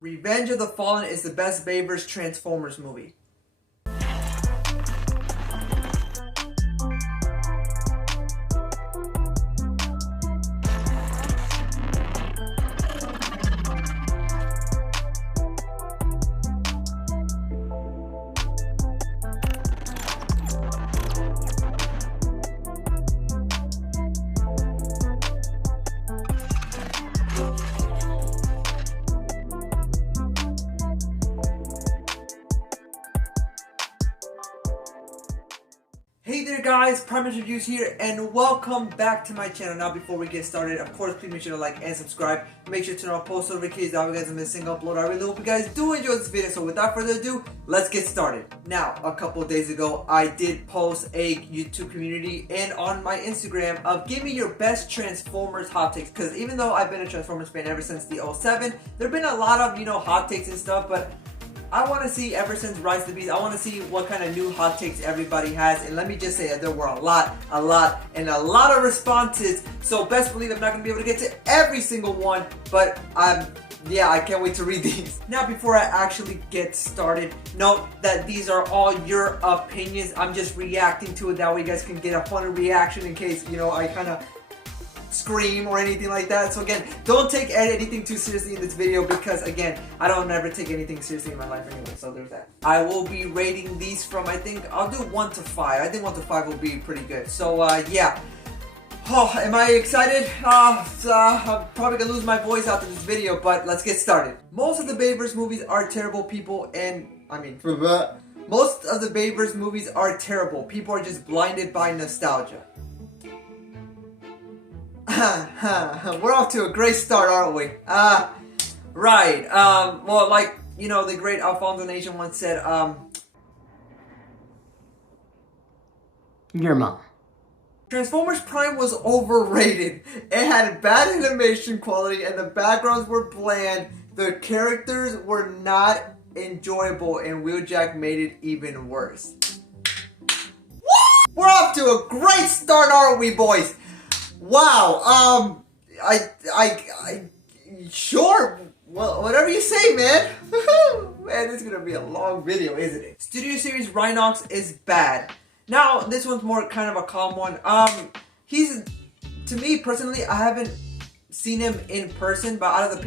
Revenge of the Fallen is the best Bayverse Transformers movie. Hey there guys, Primus Reviews here, and welcome back to my channel. Now before we get started, of course, please make sure to like and subscribe. Make sure to turn on post notifications that way you guys are missing upload. I really hope you guys do enjoy this video, so without further ado, let's get started. Now, a couple of days ago, I did post a YouTube community and on my Instagram of give me your best Transformers hot takes, because even though I've been a Transformers fan ever since the 07, there have been a lot of, hot takes and stuff, but I want to see, ever since Rise of the Beast, I want to see what kind of new hot takes everybody has. And let me just say that there were a lot of responses. So best believe I'm not going to be able to get to every single one. But I can't wait to read these. Now, before I actually get started, note that these are all your opinions. I'm just reacting to it. That way you guys can get a fun reaction in case, I kind of scream or anything like that. So again, don't take anything too seriously in this video, because again, I don't ever take anything seriously in my life anyway, so there's that. I will be rating these from, I think I'll do 1 to 5. I think 1 to 5 will be pretty good. So yeah. Oh, am I excited? I'm probably gonna lose my voice after this video, but let's get started. Most of the Bayverse movies are terrible, people, and most of the Bayverse movies are terrible. People are just blinded by nostalgia. We're off to a great start, aren't we? Right. Well, like, the great Alfonso Nation once said, your mom. Transformers Prime was overrated. It had bad animation quality and the backgrounds were bland. The characters were not enjoyable and Wheeljack made it even worse. We're off to a great start, aren't we, boys? Wow, sure, well, whatever you say, man. Man, this is gonna be a long video, isn't it? Studio Series Rhinox is bad. Now, this one's more kind of a calm one. He's, to me personally, I haven't seen him in person, but out of the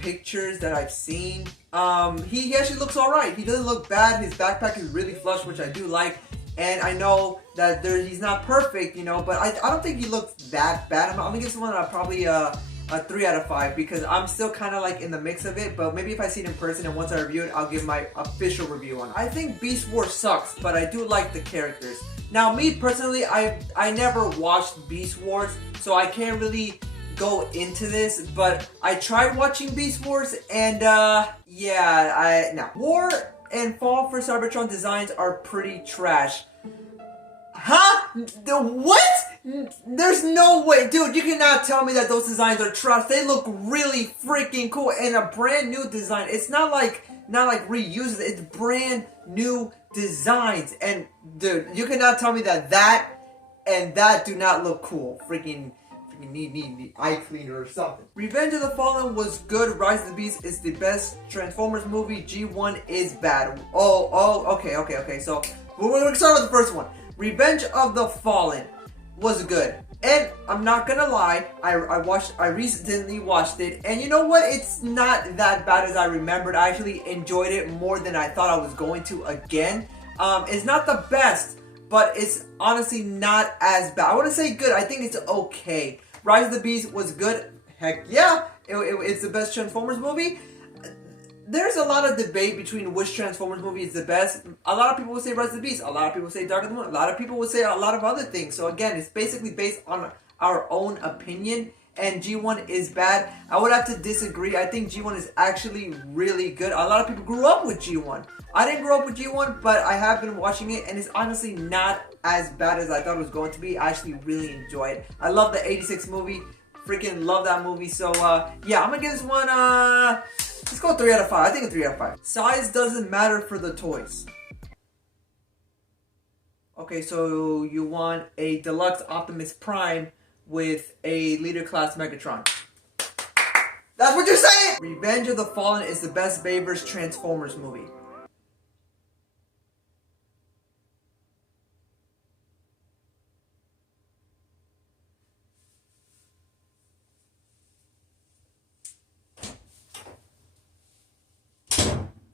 pictures that I've seen, he actually looks alright. He doesn't look bad. His backpack is really flush, which I do like. And I know that he's not perfect, but I don't think he looks that bad. I'm gonna give this one probably a 3 out of 5, because I'm still kind of like in the mix of it. But maybe if I see it in person and once I review it, I'll give my official review on it. I think Beast Wars sucks, but I do like the characters. Now, me personally, I never watched Beast Wars, so I can't really go into this. But I tried watching Beast Wars, and no. War and Fall for Cybertron designs are pretty trash. Huh? What? There's no way. Dude, you cannot tell me that those designs are trash. They look really freaking cool, and a brand new design. It's not like reuses. It's brand new designs. And dude, you cannot tell me that and that do not look cool. Freaking need eye cleaner or something. Revenge of the Fallen was good. Rise of the Beast is the best Transformers movie. G1 is bad. Okay. So we're gonna start with the first one. Revenge of the Fallen was good, and I'm not gonna lie, I recently watched it, and you know what? It's not that bad as I remembered. I actually enjoyed it more than I thought I was going to. Again, it's not the best, but it's honestly not as bad. I wouldn't say good. I think it's okay. Rise of the Beast was good. Heck yeah, it's the best Transformers movie. There's a lot of debate between which Transformers movie is the best. A lot of people would say Rise of the Beast. A lot of people say Dark of the Moon. A lot of people would say a lot of other things. So again, it's basically based on our own opinion. And G1 is bad. I would have to disagree. I think G1 is actually really good. A lot of people grew up with G1. I didn't grow up with G1, but I have been watching it, and it's honestly not as bad as I thought it was going to be. I actually really enjoy it. I love the 86 movie. Freaking love that movie. So yeah, I'm gonna give this one let's go 3 out of 5. I think a 3 out of 5. Size doesn't matter for the toys. Okay, so you want a deluxe Optimus Prime with a leader class Megatron. That's what you're saying! Revenge of the Fallen is the best Bayverse Transformers movie.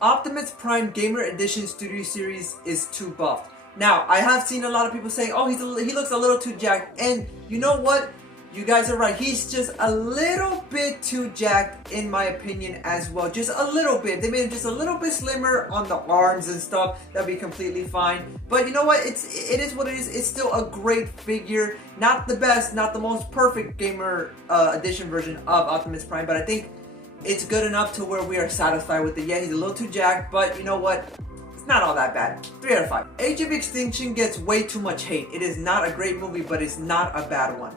Optimus Prime Gamer Edition Studio Series is too buffed. Now, I have seen a lot of people saying, oh, he looks a little too jacked. And you know what? You guys are right. He's just a little bit too jacked, in my opinion, as well. Just a little bit. They made him just a little bit slimmer on the arms and stuff. That'd be completely fine. But you know what? It is what it is. It's still a great figure. Not the best, not the most perfect Gamer Edition version of Optimus Prime, but I think it's good enough to where we are satisfied with it. Yeah, he's a little too jacked, but you know what? It's not all that bad. 3 out of 5. Age of Extinction gets way too much hate. It is not a great movie, but it's not a bad one.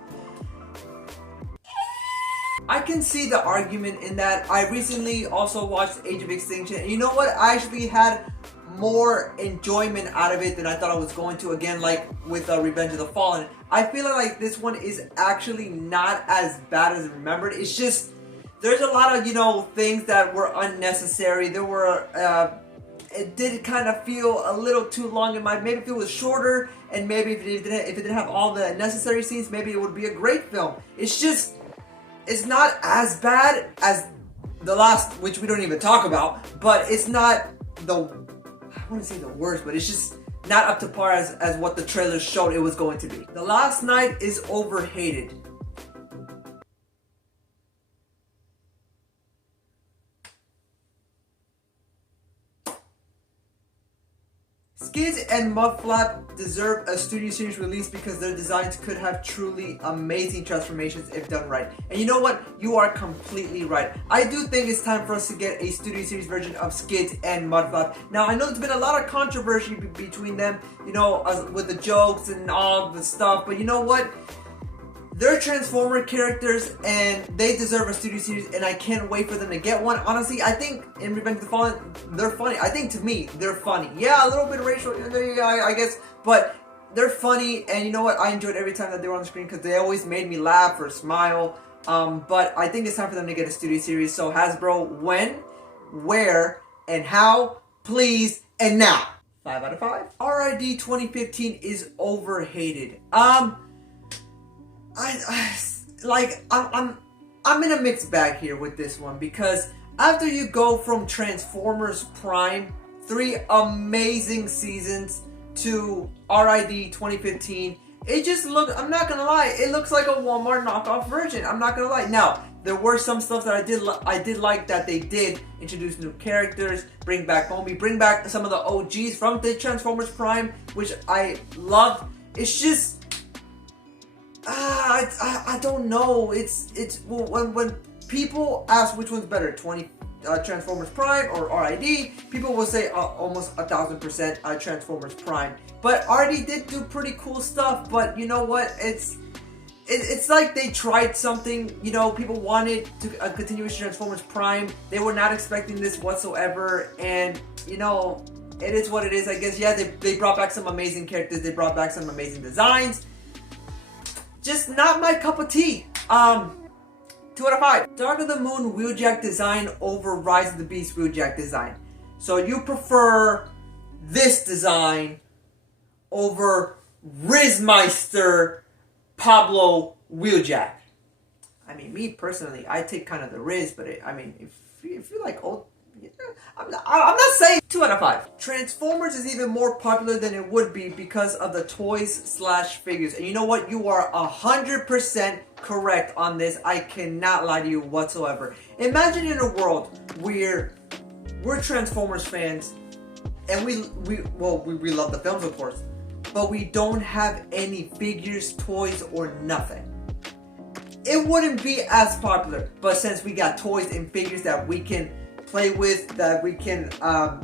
I can see the argument in that. I recently also watched Age of Extinction, and you know what? I actually had more enjoyment out of it than I thought I was going to. Again, like with Revenge of the Fallen, I feel like this one is actually not as bad as remembered. It's just there's a lot of, you know, things that were unnecessary. There were, it did kind of feel a little too long in my, maybe if it was shorter, and maybe if it didn't have all the necessary scenes, maybe it would be a great film. It's just, it's not as bad as the last, which we don't even talk about, but it's not the, I wouldn't say the worst, but it's just not up to par as what the trailer showed it was going to be. The Last Night is overhated. Skids and Mudflap deserve a Studio Series release because their designs could have truly amazing transformations if done right. And you know what? You are completely right. I do think it's time for us to get a Studio Series version of Skids and Mudflap. Now, I know there's been a lot of controversy between them, you know, with the jokes and all the stuff, but you know what? They're Transformer characters and they deserve a Studio Series, and I can't wait for them to get one. Honestly, I think in Revenge of the Fallen, they're funny. I think to me, they're funny. Yeah, a little bit racial, I guess, but they're funny, and you know what? I enjoyed every time that they were on the screen because they always made me laugh or smile. But I think it's time for them to get a Studio Series. So Hasbro, when, where, and how? Please, and now. 5 out of 5. RID 2015 is overhated. I'm in a mixed bag here with this one, because after you go from Transformers Prime, 3 amazing seasons, to RID 2015, it just looks, I'm not gonna lie, it looks like a Walmart knockoff version. I'm not gonna lie. Now, there were some stuff that I did like that they did introduce new characters, bring back Homie, bring back some of the OGs from the Transformers Prime, which I loved. It's just, I don't know. It's when people ask which one's better, Transformers Prime or RID, people will say almost 1000% Transformers Prime. But RID did do pretty cool stuff. But you know what? It's like they tried something. You know, people wanted a continuation Transformers Prime. They were not expecting this whatsoever, and you know, it is what it is. I guess. Yeah, they brought back some amazing characters. They brought back some amazing designs. Just not my cup of tea. 2 out of 5. Dark of the Moon Wheeljack design over Rise of the Beast Wheeljack design. So you prefer this design over Rizmeister Pablo Wheeljack. I mean, me personally, I take kind of the Riz, but I mean, if you like old, yeah, I'm not saying 2 out of 5. Transformers is even more popular than it would be because of the toys / figures. And you know what? You are 100% correct on this. I cannot lie to you whatsoever. Imagine in a world where we're Transformers fans and we love the films, of course, but we don't have any figures, toys, or nothing. It wouldn't be as popular. But since we got toys and figures that we can play with, that we can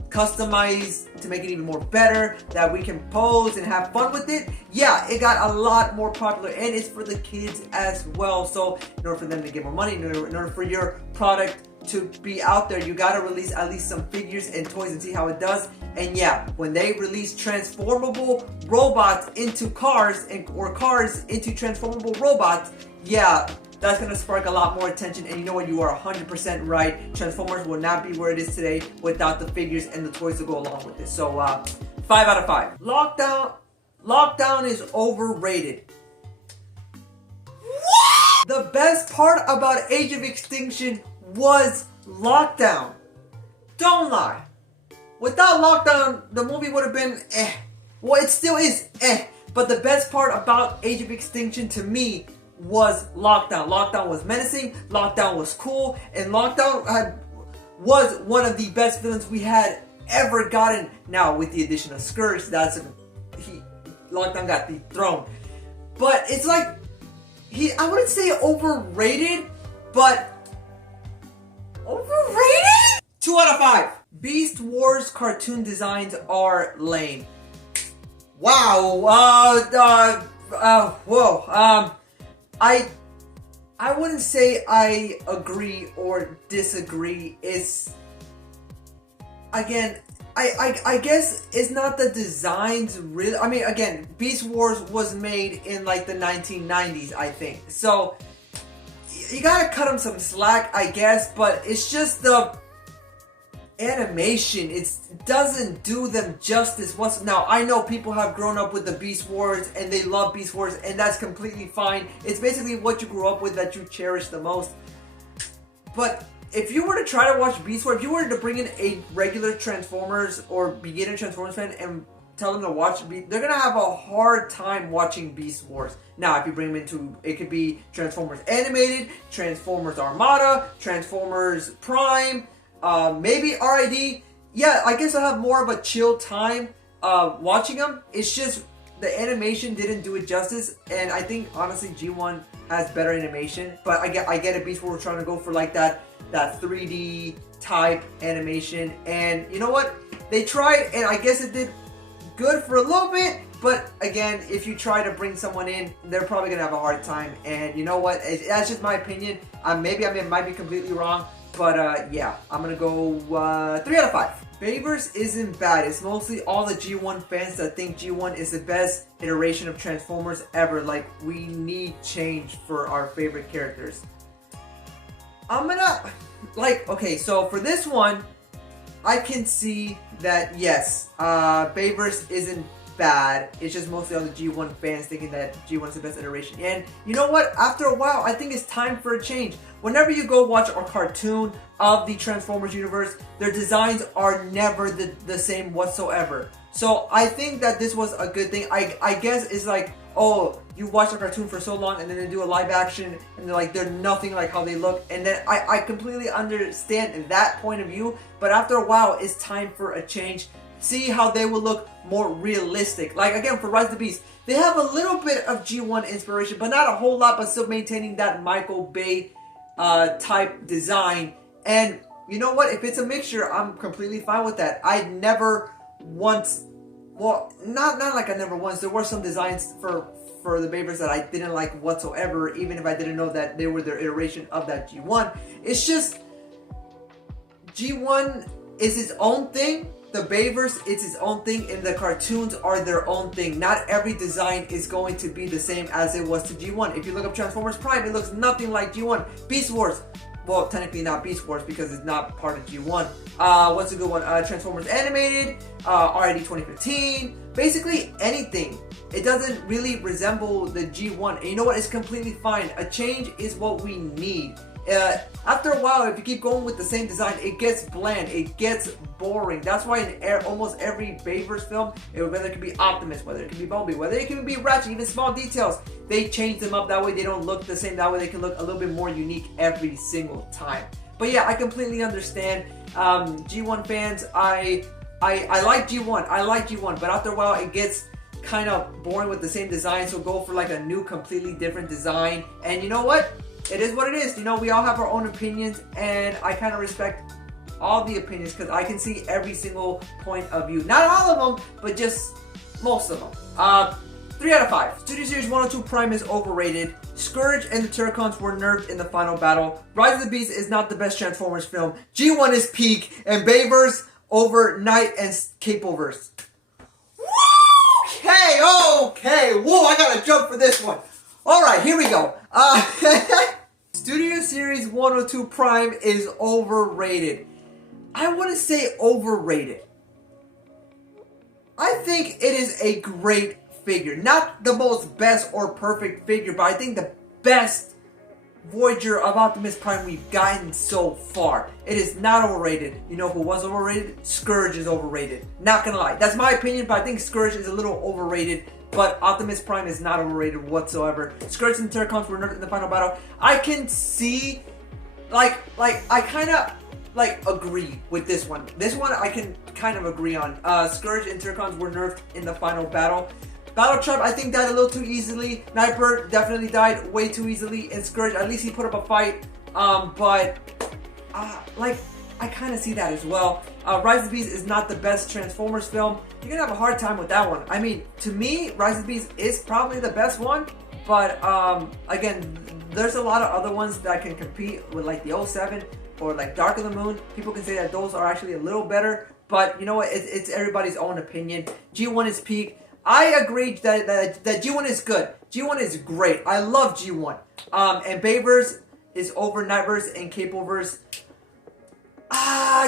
customize to make it even more better, that we can pose and have fun with it, yeah, it got a lot more popular, and it's for the kids as well. So in order for them to get more money, in order for your product to be out there, you gotta release at least some figures and toys and see how it does. And yeah, when they release transformable robots into cars, or cars into transformable robots, yeah, that's going to spark a lot more attention. And you know what? You are 100% right. Transformers will not be where it is today without the figures and the toys to go along with it. So 5 out of 5. Lockdown is overrated. What? The best part about Age of Extinction was Lockdown. Don't lie. Without Lockdown, the movie would have been eh. Well, it still is eh. But the best part about Age of Extinction to me was Lockdown. Lockdown was menacing, Lockdown was cool, and Lockdown was one of the best villains we had ever gotten. Now, with the addition of Scourge, Lockdown got dethroned. But it's like, I wouldn't say overrated, but overrated? 2 out of 5. Beast Wars cartoon designs are lame. Wow. Whoa. I wouldn't say I agree or disagree. It's, again, I guess it's not the designs really. I mean, again, Beast Wars was made in like the 1990s, I think. So you gotta cut them some slack, I guess, but it's just the animation. It doesn't do them justice. Now, I know people have grown up with the Beast Wars and they love Beast Wars, and that's completely fine. It's basically what you grew up with that you cherish the most. But if you were to try to watch Beast Wars, if you were to bring in a regular Transformers or beginner Transformers fan and tell them to watch Beast, they're gonna have a hard time watching Beast Wars. Now, if you bring them into, it could be Transformers Animated, Transformers Armada, Transformers Prime, maybe RID. Yeah, I guess I'll have more of a chill time watching them. It's just the animation didn't do it justice, and I think honestly G1 has better animation. But I get it. Beast Wars were trying to go for like that 3D type animation, and you know what? They tried, and I guess it did good for a little bit. But again, if you try to bring someone in, they're probably gonna have a hard time. And you know what? That's just my opinion. Maybe I might be completely wrong. But yeah, I'm gonna go 3 out of 5. Bayverse isn't bad. It's mostly all the G1 fans that think G1 is the best iteration of Transformers ever. Like, we need change for our favorite characters. I'm gonna, okay, so for this one, I can see that, yes, Bayverse isn't bad. It's just mostly all the G1 fans thinking that G1 is the best iteration. And you know what? After a while, I think it's time for a change. Whenever you go watch a cartoon of the Transformers universe, their designs are never the same whatsoever. So I think that this was a good thing. I guess it's like, oh, you watch a cartoon for so long and then they do a live action and they're nothing like how they look. And then I completely understand that point of view. But after a while, it's time for a change. See how they will look more realistic. Like, again, for Rise of the Beast, they have a little bit of G1 inspiration, but not a whole lot, but still maintaining that Michael Bay type design. And you know what? If it's a mixture, I'm completely fine with that. I never once, well, not like I never once. There were some designs for the Bayverse that I didn't like whatsoever, even if I didn't know that they were their iteration of that G1. It's just G1 is its own thing. The Bayverse is its own thing, and the cartoons are their own thing. Not every design is going to be the same as it was to G1. If you look up Transformers Prime, it looks nothing like G1. Beast Wars, well, technically not Beast Wars because it's not part of G1. What's a good one? Transformers Animated, RID 2015, basically anything. It doesn't really resemble the G1. And you know what? It's completely fine. A change is what we need. After a while, if you keep going with the same design, it gets bland, it gets boring. That's why in almost every Bayverse film, whether it can be Optimus, whether it can be Bumblebee, whether it can be Ratchet, even small details, they change them up. That way they don't look the same. That way they can look a little bit more unique every single time. But yeah, I completely understand. G1 fans, I like G1. I like G1, but after a while, it gets kind of boring with the same design. So go for like a new, completely different design. And you know what? It is what it is. You know, we all have our own opinions, and I kind of respect all the opinions because I can see every single point of view. Not all of them, but just most of them. 3 out of 5. Studio Series 102 Prime is overrated. Scourge and the Turricons were nerfed in the final battle. Rise of the Beast is not the best Transformers film. G1 is peak, and Bayverse over Night and Cableverse. Okay. Whoa, I gotta jump for this one. All right, here we go. Studio Series 102 Prime is overrated. I wouldn't say overrated. I think it is a great figure. Not the most best or perfect figure, but I think the best Voyager of Optimus Prime we've gotten so far. It is not overrated. You know who was overrated? Scourge is overrated. Not gonna lie. That's my opinion, but I think Scourge is a little overrated. But Optimus Prime is not overrated whatsoever. Scourge and Terracons were nerfed in the final battle. I can see, I kind of agree with this one. This one I can kind of agree on. Scourge and Terracons were nerfed in the final battle. Battle Trap, I think, died a little too easily. Nightbird definitely died way too easily. And Scourge, at least he put up a fight. I kind of see that as well. Rise of the Beast is not the best Transformers film. You're gonna have a hard time with that one. I mean, to me, Rise of the Beast is probably the best one. But again, there's a lot of other ones that can compete with, like the 07 or like Dark of the Moon. People can say that those are actually a little better. But you know what? It's everybody's own opinion. G1 is peak. I agree that G1 is good. G1 is great. I love G1. And Bayverse is over Nightverse and Cableverse.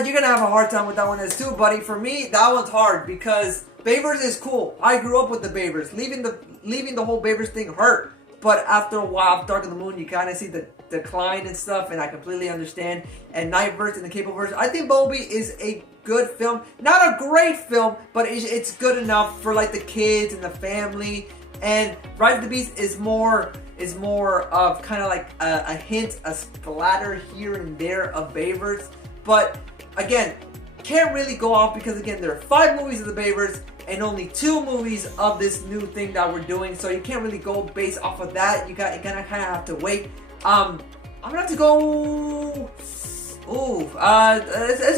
You're gonna have a hard time with that one as too, buddy. For me, that one's hard because Bayverse is cool. I grew up with the Bayverse. Leaving the whole Bayverse thing hurt. But after a while, Dark of the Moon, you kind of see the decline and stuff, and I completely understand. And Nightverse and the Cableverse, I think Bumblebee is a good film. Not a great film, but it's good enough for like the kids and the family. And Rise of the Beast is more of kind of like a hint, a splatter here and there of Bayverse. But again, can't really go off because again, there are 5 movies of the Bayverse and only 2 movies of this new thing that we're doing. So you can't really go based off of that. You're gonna kind of have to wait. I'm gonna have to go. Let's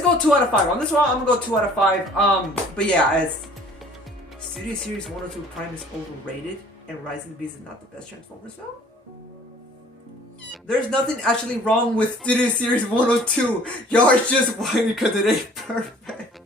go 2 out of 5. On this one, I'm gonna go 2 out of 5. But yeah, as Studio Series 102 Prime is overrated and Rise of the Beast is not the best Transformers film. There's nothing actually wrong with Studio Series 102. Y'all are just whining because it ain't perfect.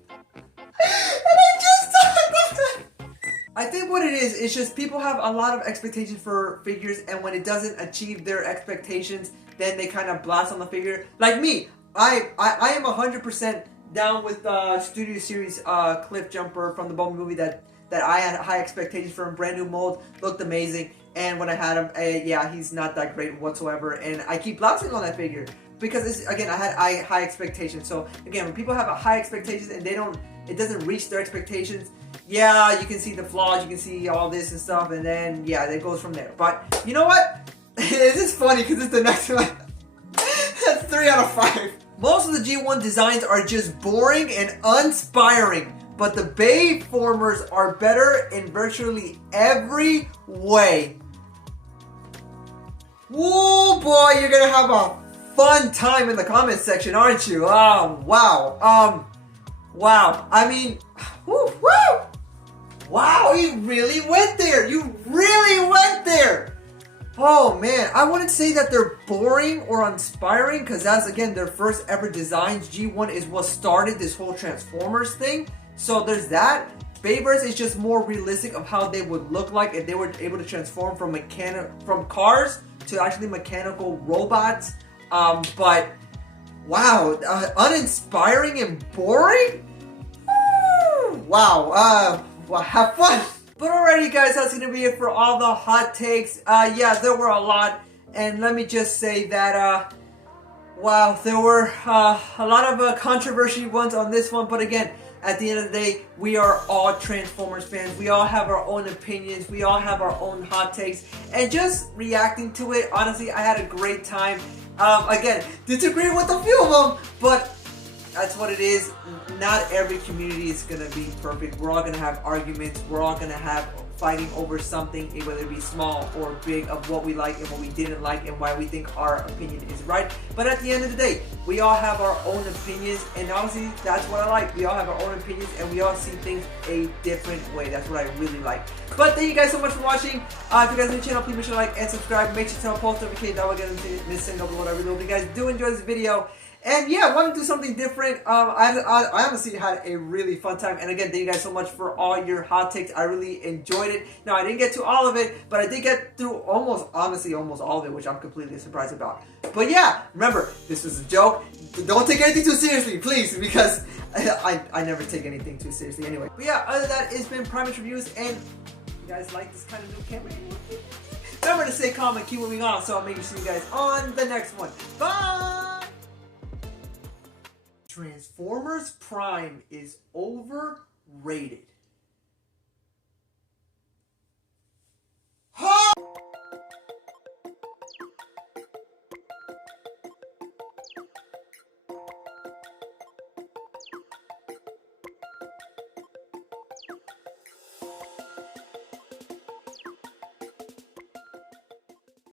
I think what it is, it's just people have a lot of expectations for figures, and when it doesn't achieve their expectations, then they kind of blast on the figure. Like me, I am 100% down with Studio Series Cliff Jumper from the Bumblebee movie that I had high expectations for him. Brand new mold, looked amazing, and when I had him, yeah, he's not that great whatsoever, and I keep blasting on that figure because again, I had high expectations. So again, when people have high expectations and it doesn't reach their expectations, yeah, you can see the flaws, you can see all this and stuff, and then yeah, it goes from there. But you know what? This is funny because it's the next one. That's 3 out of 5. Most of the G1 designs are just boring and uninspiring, but the Bayformers are better in virtually every way. Whoa, boy, you're gonna have a fun time in the comment section, aren't you? Oh, wow. Wow. I mean, woo. Wow, you really went there. You really went there. Oh man, I wouldn't say that they're boring or inspiring because that's again their first ever designs. G1 is what started this whole Transformers thing. So there's that. Bayverse is just more realistic of how they would look like if they were able to transform from cars to actually mechanical robots. But wow, uninspiring and boring? Wow, well, have fun. But alrighty guys, that's going to be it for all the hot takes. Yeah, there were a lot. And let me just say that, wow, there were a lot of controversy ones on this one. But again, at the end of the day, we are all Transformers fans. We all have our own opinions. We all have our own hot takes. And just reacting to it, honestly, I had a great time. Again, disagree with a few of them, but that's what it is. Not every community is going to be perfect. We're all going to have arguments. We're all going to have fighting over something, whether it be small or big, of what we like and what we didn't like and why we think our opinion is right. But at the end of the day, we all have our own opinions, and honestly, that's what I like. We all have our own opinions, and we all see things a different way. That's what I really like. But thank you guys so much for watching. If you guys are new to the channel, please make sure to like and subscribe. Make sure to turn on post notifications. That way, get missing over what I really hope you guys do enjoy this video. And yeah, I want to do something different. I honestly had a really fun time. And again, thank you guys so much for all your hot takes. I really enjoyed it. Now, I didn't get to all of it, but I did get through almost all of it, which I'm completely surprised about. But yeah, remember, this was a joke. Don't take anything too seriously, please, because I never take anything too seriously anyway. But yeah, other than that, it's been Primus Reviews, and you guys like this kind of new camera? Remember to stay calm and keep moving on, so I'll maybe see you guys on the next one. Bye! Transformers Prime is overrated.